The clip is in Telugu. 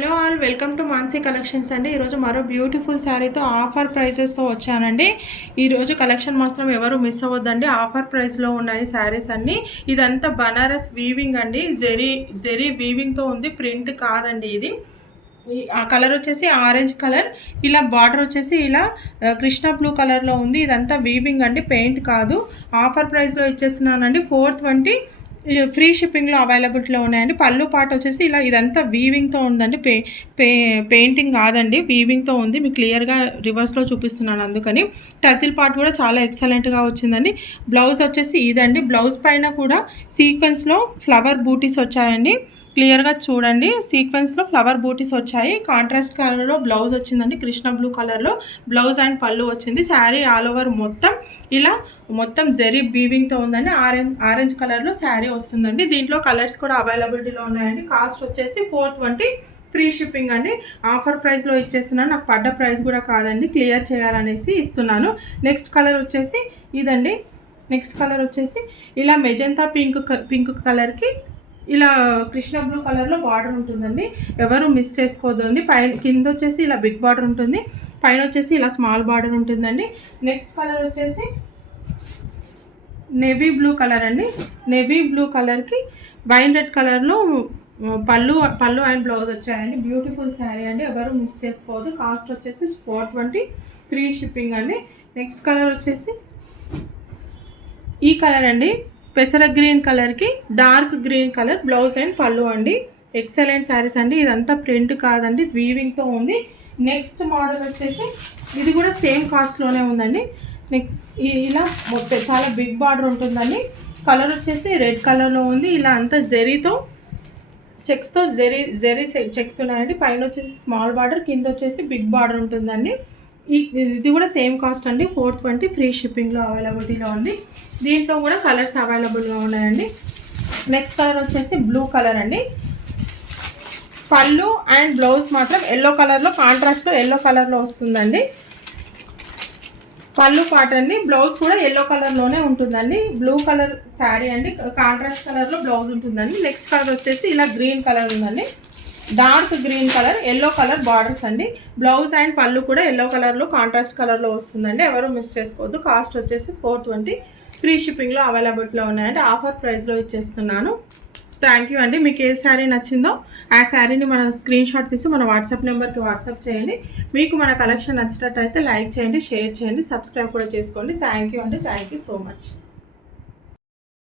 Hello all, welcome to Mansi collections అండి. ఈరోజు మరో బ్యూటిఫుల్ శారీతో ఆఫర్ ప్రైసెస్తో వచ్చానండి. ఈరోజు కలెక్షన్ మాత్రం ఎవరు మిస్ అవ్వద్దండి. ఆఫర్ ప్రైస్లో ఉన్నాయి శారీస్ అన్నీ. ఇదంతా బనారస్ వీవింగ్ అండి. జెరీ వీవింగ్తో ఉంది, ప్రింట్ కాదండి ఇది. ఆ కలర్ వచ్చేసి ఆరెంజ్ కలర్, ఇలా బార్డర్ వచ్చేసి ఇలా కృష్ణ బ్లూ కలర్లో ఉంది. ఇదంతా వీవింగ్ అండి, పెయింట్ కాదు. ఆఫర్ ప్రైస్లో ఇచ్చేస్తున్నానండి. 420 ఫ్రీ షిప్పింగ్లో అవైలబిలిటీలో ఉన్నాయండి. పళ్ళు పాటు వచ్చేసి ఇలా ఇదంతా వీవింగ్తో ఉందండి, పెయింటింగ్ కాదండి, వీవింగ్తో ఉంది. మీకు క్లియర్గా రివర్స్లో చూపిస్తున్నాను, అందుకని. టజిల్ పార్ట్ కూడా చాలా ఎక్సలెంట్గా వచ్చిందండి. బ్లౌజ్ వచ్చేసి ఇదండి. బ్లౌజ్ పైన కూడా సీక్వెన్స్లో ఫ్లవర్ బూటీస్ వచ్చాయండి. క్లియర్గా చూడండి, సీక్వెన్స్లో ఫ్లవర్ బూటీస్ వచ్చాయి. కాంట్రాస్ట్ కలర్లో బ్లౌజ్ వచ్చిందండి, కృష్ణ బ్లూ కలర్లో బ్లౌజ్ అండ్ పళ్ళు వచ్చింది. శారీ ఆల్ ఓవర్ మొత్తం జెరీ వీవింగ్తో ఉందండి. ఆరెంజ్ కలర్లో శారీ వస్తుందండి. దీంట్లో కలర్స్ కూడా అవైలబిలిటీలో ఉన్నాయండి. కాస్ట్ వచ్చేసి 420 ఫ్రీ షిప్పింగ్ అండి. ఆఫర్ ప్రైస్లో ఇచ్చేస్తున్నాను. నాకు పడ్డ ప్రైస్ కూడా కాదండి, క్లియర్ చేయాలనేసి ఇస్తున్నాను. నెక్స్ట్ కలర్ వచ్చేసి ఇదండి. నెక్స్ట్ కలర్ వచ్చేసి ఇలా మెజంతా పింక్ కలర్కి ఇలా కృష్ణ బ్లూ కలర్లో బార్డర్ ఉంటుందండి. ఎవరు మిస్ చేసుకోవద్దండి. కింద వచ్చేసి ఇలా బిగ్ బార్డర్ ఉంటుంది, పైన వచ్చేసి ఇలా స్మాల్ బార్డర్ ఉంటుందండి. నెక్స్ట్ కలర్ వచ్చేసి నేవీ బ్లూ కలర్ అండి. నేవీ బ్లూ కలర్కి వైన్ రెడ్ కలర్లో పళ్ళు అండ్ బ్లౌజ్ వచ్చాయండి. బ్యూటిఫుల్ శారీ అండి, ఎవరు మిస్ చేసుకోవద్దు. కాస్ట్ వచ్చేసి 420 ఫ్రీ షిప్పింగ్ అండి. నెక్స్ట్ కలర్ వచ్చేసి ఈ కలర్ అండి. పెసర గ్రీన్ కలర్కి dark green colour blouse and పళ్ళు అండి. ఎక్సలెంట్ శారీస్ అండి. ఇదంతా ప్రింట్ కాదండి, వీవింగ్తో ఉంది. నెక్స్ట్ మోడల్ వచ్చేసి ఇది కూడా సేమ్ కాస్ట్లోనే ఉందండి. నెక్స్ట్ ఇలా మొత్తం చాలా బిగ్ బార్డర్ ఉంటుందండి. కలర్ వచ్చేసి రెడ్ కలర్లో ఉంది. ఇలా అంతా జెరీతో జెరీ చెక్స్ ఉన్నాయండి. పైన వచ్చేసి స్మాల్ బార్డర్, కింద వచ్చేసి బిగ్ బార్డర్ ఉంటుందండి. ఇది కూడా సేమ్ కాస్ట్ అండి, 420 ఫ్రీ షిప్పింగ్లో అవైలబిలిటీలో ఉంది. దీంట్లో కూడా కలర్స్ అవైలబుల్గా ఉన్నాయండి. నెక్స్ట్ కలర్ వచ్చేసి బ్లూ కలర్ అండి. పళ్ళు అండ్ బ్లౌజ్ మాత్రం ఎల్లో కలర్లో, కాంట్రాస్ట్లో ఎల్లో కలర్లో వస్తుందండి. పళ్ళు పాట అండి. బ్లౌజ్ కూడా ఎల్లో కలర్లోనే ఉంటుందండి. బ్లూ కలర్ శారీ అండి, కాంట్రాస్ట్ కలర్లో బ్లౌజ్ ఉంటుందండి. నెక్స్ట్ కలర్ వచ్చేసి ఇలా గ్రీన్ కలర్ ఉందండి. Dark green colour, yellow colour borders అండి. బ్లౌజ్ అండ్ పళ్ళు కూడా ఎల్లో కలర్లో కాంట్రాస్ట్ కలర్లో వస్తుందండి. ఎవరు మిస్ చేసుకోవద్దు. కాస్ట్ వచ్చేసి 420 ఫ్రీ షిప్పింగ్లో అవైలబిలిటీలో ఉన్నాయండి. ఆఫర్ ప్రైస్లో ఇచ్చేస్తున్నాను. థ్యాంక్ యూ అండి. మీకు ఏ శారీ నచ్చిందో ఆ శారీని మన స్క్రీన్ షాట్ తీసి మన వాట్సాప్ నెంబర్కి వాట్సాప్ చేయండి. మీకు మన కలెక్షన్ నచ్చినట్టయితే లైక్ చేయండి, షేర్ చేయండి, సబ్స్క్రైబ్ కూడా చేసుకోండి. థ్యాంక్ యూ అండి. Thank you so much.